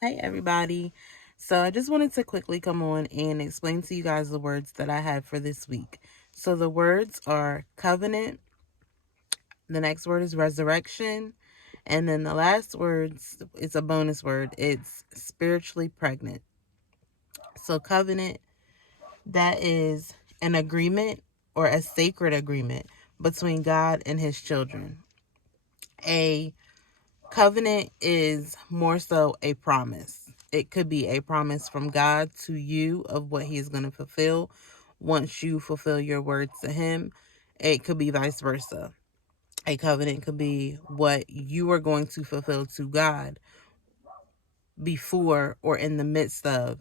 Hi, everybody. So, I just wanted to quickly come on and explain to you guys the words that I have for this week. So, the words are covenant, the next word is resurrection, and then the last words, it's a bonus word, it's spiritually pregnant. So, covenant, that is an agreement or a sacred agreement between God and his children. A covenant is more so a promise. It could be a promise from God to you of what he is going to fulfill once you fulfill your words to him. It could be vice versa. A covenant could be what you are going to fulfill to God before or in the midst of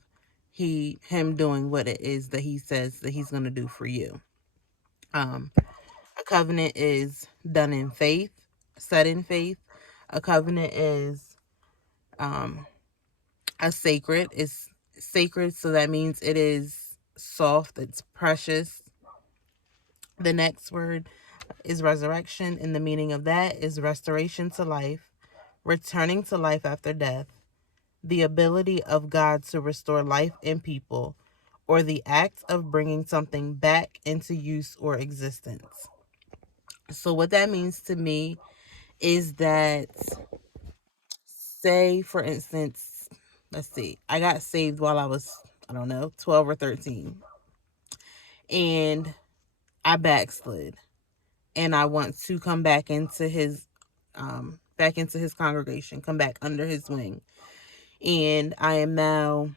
him doing what it is that he says that he's going to do for you. Um, a covenant is done in faith, set in faith. A covenant is um, a sacred. It's sacred, so that means it is soft, it's precious. The next word is resurrection, and the meaning of that is restoration to life, returning to life after death, the ability of God to restore life in people, or the act of bringing something back into use or existence. So, what that means to me is that, say, for instance, let's see, I got saved while I was, I don't know, 12 or 13, and I backslid, and I want to come back into his congregation, come back under his wing. And I am now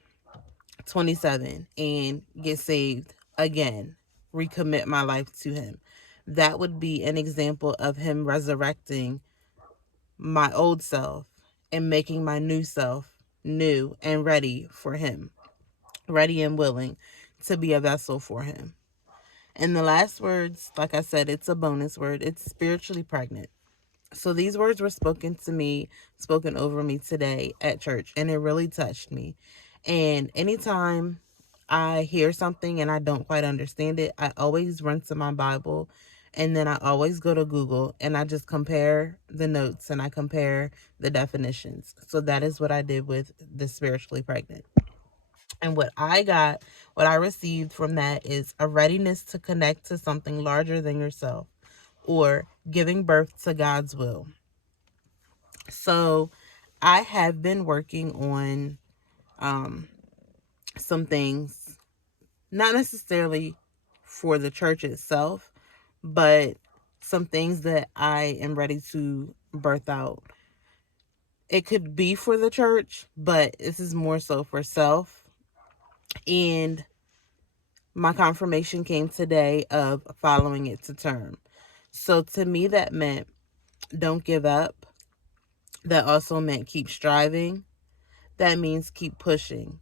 27 and get saved again, recommit my life to him. That would be an example of him resurrecting my old self and making my new self new and ready for him, ready and willing to be a vessel for him. And the last words, like I said, it's a bonus word. It's spiritually pregnant. So these words were spoken to me, spoken over me today at church, and it really touched me. And anytime I hear something and I don't quite understand it, I always run to my Bible, and then I always go to Google and I just compare the notes and I compare the definitions. So that is what I did with the spiritually pregnant. And what I received from that is a readiness to connect to something larger than yourself, or giving birth to God's will. So I have been working on um, some things, not necessarily for the church itself, but some things that I am ready to birth out. It could be for the church, but this is more so for self. And my confirmation came today of following it to term. So to me, that meant don't give up. That also meant keep striving. That means keep pushing.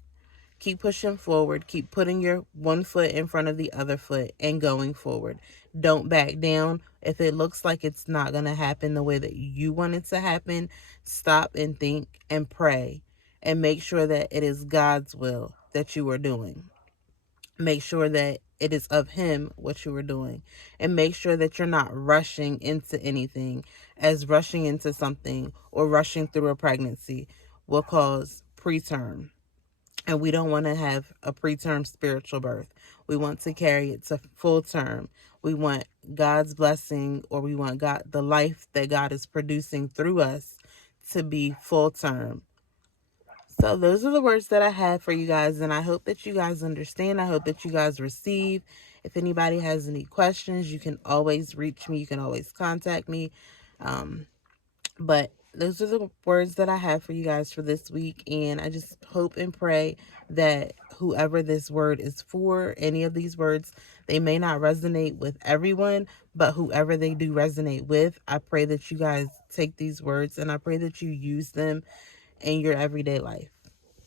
Keep pushing forward. Keep putting your one foot in front of the other foot and going forward. Don't back down. If it looks like it's not going to happen the way that you want it to happen, stop and think and pray and make sure that it is God's will that you are doing. Make sure that it is of him what you are doing, and make sure that you're not rushing into anything, as rushing into something or rushing through a pregnancy will cause preterm. And we don't want to have a preterm spiritual birth. We want to carry it to full term. We want God's blessing, or we want the life that God is producing through us, to be full term. So those are the words that I have for you guys, and I hope that you guys understand. I hope that you guys receive. If anybody has any questions, you can always reach me. You can always contact me. Um, but those are the words that I have for you guys for this week. And I just hope and pray that whoever this word is for, any of these words, they may not resonate with everyone, but whoever they do resonate with, I pray that you guys take these words and I pray that you use them in your everyday life.